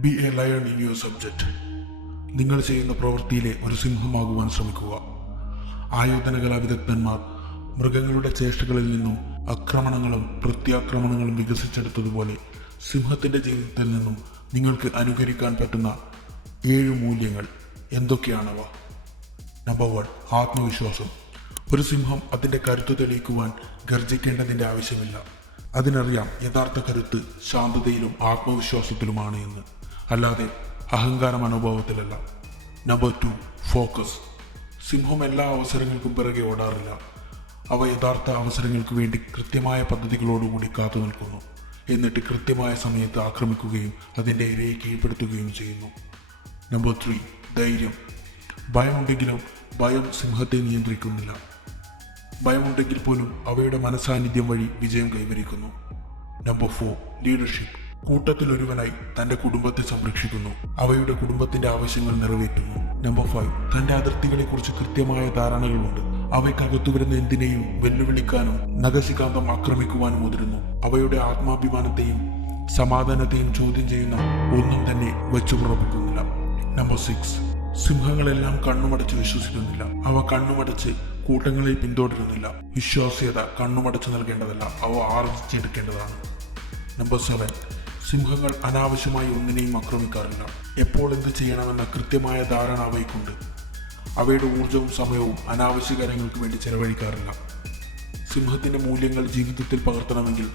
Be a lion in your subject നിങ്ങൾ ചെയ്യുന്ന പ്രവൃത്തിയിലെ ഒരു സിംഹമാകുവാൻ ശ്രമിക്കുക. ആയോധനകലാ വിദഗ്ധന്മാർ മൃഗങ്ങളുടെ ചേഷ്ടകളിൽ നിന്നും ആക്രമണങ്ങളും പ്രത്യാക്രമണങ്ങളും വികസിച്ചെടുത്തതുപോലെ സിംഹത്തിന്റെ ജീവിതത്തിൽ നിന്നും നിങ്ങൾക്ക് അനുകരിക്കാൻ പറ്റുന്ന ഏഴ് മൂല്യങ്ങൾ എന്തൊക്കെയാണവ? നമ്പർ വൺ ആത്മവിശ്വാസം. ഒരു സിംഹം അതിന്റെ കരുത്ത് തെളിയിക്കുവാൻ ഗർജിക്കേണ്ടതിന്റെ ആവശ്യമില്ല. അതിനറിയാം യഥാർത്ഥ കരുത്ത് ശാന്തതയിലും ആത്മവിശ്വാസത്തിലുമാണ് എന്ന്. അല്ലാതെ അഹങ്കാര മനോഭാവത്തിലല്ല നമ്പർ ടു ഫോക്കസ് സിംഹം എല്ലാ അവസരങ്ങൾക്കും പിറകെ ഓടാറില്ല. അവ യഥാർത്ഥ അവസരങ്ങൾക്ക് വേണ്ടി കൃത്യമായ പദ്ധതികളോടുകൂടി കാത്തു നിൽക്കുന്നു. എന്നിട്ട് കൃത്യമായ സമയത്ത് ആക്രമിക്കുകയും അതിന്റെ ഇരയെ കീഴ്പ്പെടുത്തുകയും ചെയ്യുന്നു. നമ്പർ ത്രീ ധൈര്യം. ഭയമുണ്ടെങ്കിലും ഭയം സിംഹത്തെ നിയന്ത്രിക്കുന്നില്ല. ഭയമുണ്ടെങ്കിൽ പോലും അവയുടെ മനസാന്നിധ്യം വഴി വിജയം കൈവരിക്കുന്നു. നമ്പർ ഫോർ ലീഡർഷിപ്പ് കൂട്ടത്തിൽ ഒരുവനായി തന്റെ കുടുംബത്തെ സംരക്ഷിക്കുന്നു. അവയുടെ കുടുംബത്തിന്റെ ആവശ്യങ്ങൾ നിറവേറ്റുന്നു. നമ്പർ ഫൈവ് തന്റെ അതിർത്തികളെ കുറിച്ച് കൃത്യമായ ധാരണകളുണ്ട് അവയ്ക്കകത്തു വരുന്ന എന്തിനേയും വെല്ലുവിളിക്കാനും നഖശികാന്തം ആക്രമിക്കുവാനും മുതിരുന്നു. അവയുടെ ആത്മാഭിമാനത്തെയും സമാധാനത്തെയും ചോദ്യം ചെയ്യുന്ന ഒന്നും തന്നെ വെച്ചുപുറപ്പിക്കുന്നില്ല നമ്പർ സിക്സ് സിംഹങ്ങളെല്ലാം കണ്ണുമടച്ച് വിശ്വസിക്കുന്നില്ല. അവ കണ്ണുമടച്ച് കൂട്ടങ്ങളെ പിന്തുടരുന്നില്ല. വിശ്വാസ്യത കണ്ണുമടച്ച് നൽകേണ്ടതല്ല. അവ ആർജിച്ചെടുക്കേണ്ടതാണ്. നമ്പർ സെവൻ സിംഹങ്ങൾ അനാവശ്യമായി ഒന്നിനെയും ആക്രമിക്കാറില്ല. എപ്പോൾ എന്ത് ചെയ്യണമെന്ന കൃത്യമായ ധാരണ അവയ്ക്കുണ്ട്. അവയുടെ ഊർജവും സമയവും അനാവശ്യ കാര്യങ്ങൾക്ക് വേണ്ടി ചെലവഴിക്കാറില്ല. സിംഹത്തിന്റെ മൂല്യങ്ങൾ ജീവിതത്തിൽ പകർത്തണമെങ്കിൽ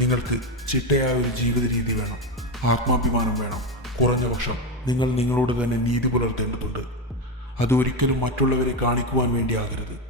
നിങ്ങൾക്ക് ചിട്ടയായ ഒരു ജീവിത രീതി വേണം ആത്മാഭിമാനം വേണം. കുറഞ്ഞ പക്ഷം നിങ്ങൾ നിങ്ങളോട് തന്നെ നീതി പുലർത്തേണ്ടതുണ്ട്. അത് ഒരിക്കലും മറ്റുള്ളവരെ കാണിക്കുവാൻ വേണ്ടിയാകരുത്.